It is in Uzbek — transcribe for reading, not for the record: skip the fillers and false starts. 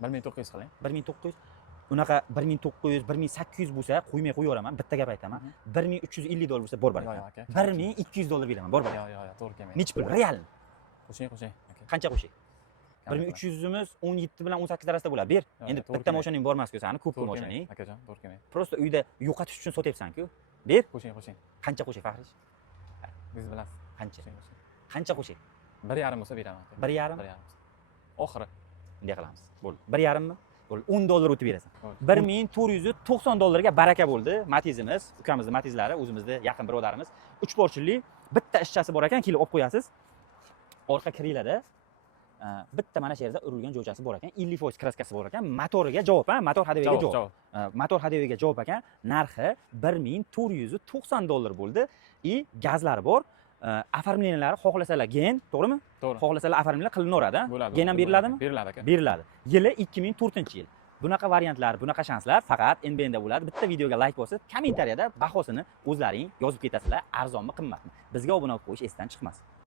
1900 qiling. 1900 unaqa 1900, 1800 bo'lsa qo'ymay qo'yaveraman. Bitta gap aytaman. 1350 dollar bo'lsa bor Yo'q, bor. aka. 1200 dollar beraman, bor bor. Yo'q, to'g'ri kelmaydi. Nech pul? Real. Qo'shing, aka. Qancha qo'shay? 1300 imiz 17 bilan 18 orasida bo'ladi. Ber. Endi bitta mashinang bormas-ku sani, ko'p pul mashinang. Akajon, to'g'ri kelmaydi. Prosta uyda yo'qotish uchun sotyapsan-ku. Ber. Qo'shing. Qancha qo'shay, Faxriy? Siz bilasiz. Qancha? Qo'shing. Qancha qo'shay? 1.5 bo'lsa beraman aka. 1.5? 1.5. Oxiri. Bunday qilamiz. Bo'ldi. 1.5 mi? Bo'ldi. 10 dollar o'tib berasan. 1490 dollarga baraka bo'ldi. Matizimiz, ukamizning Matizlari, o'zimizning yaqin birodarimiz. 3 porchili bitta ishchasi bor ekan, kelib olib qo'yasiz. Orqa kiringlarda bitta mana shu yerda urilgan jo'jasi bor ekan, 50% kraskasi bor ekan, motoriga javob, motor hadeviga javob. Motor hadeviga javob ekan, narxi 1490 dollar bo'ldi. Gazlari bor. Оформлениялari xohlasalar gen, to'g'rimi? To'g'ri. Xohlasalar оформлениya qilinadi. Bo'ladi. Gen ham beriladimi? Beriladi aka. Beriladi. Yili 2004-yil. Bunaqa variantlar, bunaqa shanslar faqat NBNda bo'ladi. Bitta videoga like bosib, kommentariyada bahosini o'zlaring yozib ketasizlar. Arzonmi, qimmatmi? Bizga obuna bo'lib qo'yish esdan chiqmasin.